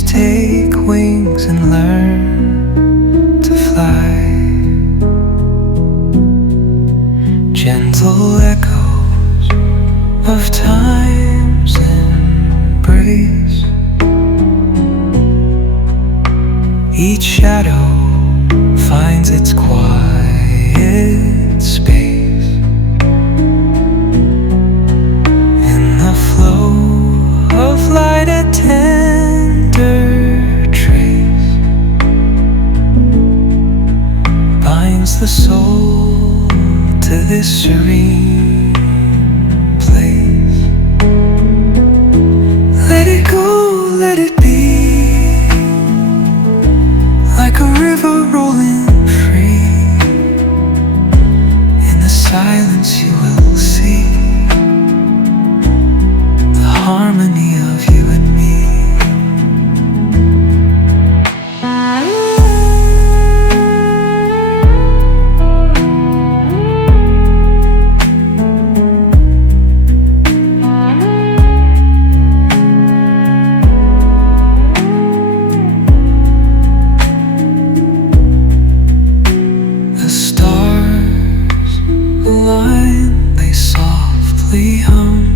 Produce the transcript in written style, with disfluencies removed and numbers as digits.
trees take wings and learn to fly. Gentle echoes of time's embrace. Each shadow finds its quiet space. In the flow of light, a tender trace binds the soul to this serene place. Let it go, let it be, like a river rolling free. In the silence you will see the harmony of you and me. The stars align, they softly hum.